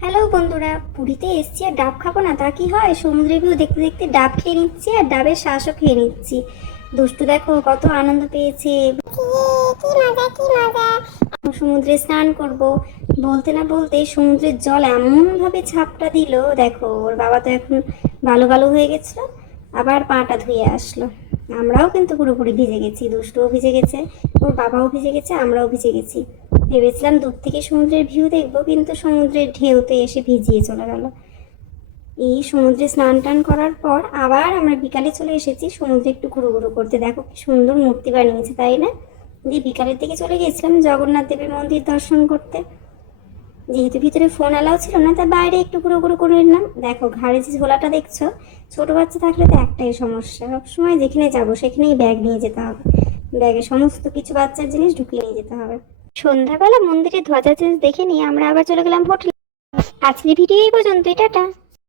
Hello বন্ধুরা, পুরীতে এসছি আর ডাব খাবো না তা কি হয়? সমুদ্রের ভিউ দেখতে দেখতে ডাব খেয়ে নিচ্ছি আর ডাবের শ্বাসও খেয়ে নিচ্ছি। দুষ্টু দেখো কত আনন্দ পেয়েছে। কি মজা কি মজা। সমুদ্রে স্নান করব বলতে না বলতে সমুদ্রের জল এমন ভাবে ঝাপটা দিল। দেখো ওর বাবা তো এখন ভালো ভালো হয়ে গেছিল, আবার পাটা ধুয়ে আসলো। আমরাও কিন্তু পুরোপুরি ভিজে গেছি, দুষ্টুও ভিজে গেছে, ওর বাবাও ভিজে গেছে, আমরাও ভিজে গেছি। ভেবেছিলাম দূর থেকে সমুদ্রের ভিউ দেখবো, কিন্তু সমুদ্রের ঢেউতে এসে ভিজিয়ে চলে গেল। এই সমুদ্রে স্নান টান করার পর আবার আমরা বিকালে চলে এসেছি সমুদ্রে একটু ঘুরু ঘুরু করতে। দেখো কি সুন্দর মূর্তি বানিয়েছে, তাই না? দিয়ে বিকালের দিকে চলে গেছিলাম জগন্নাথ দেবের মন্দির দর্শন করতে। যেহেতু ভিতরে ফোন অ্যালাউ ছিল না, তাই বাইরে একটু ঘুরু ঘুরু করে নিলাম। দেখো ঘাড়ে যে ঝোলাটা দেখছো, ছোট বাচ্চা থাকলে তো একটাই সমস্যা, সবসময় যেখানে যাবো সেখানেই ব্যাগ নিয়ে যেতে হবে। ব্যাগে সমস্ত কিছু বাচ্চার জিনিস ঢুকিয়ে নিয়ে যেতে হবে। সন্ধ্যাবেলা মন্দিরে ধ্বজা চেঞ্জ দেখে নিয়ে আমরা আবার চলে গেলাম হোটেলে। আজকের ভিডিও এই পর্যন্তই, টাটা।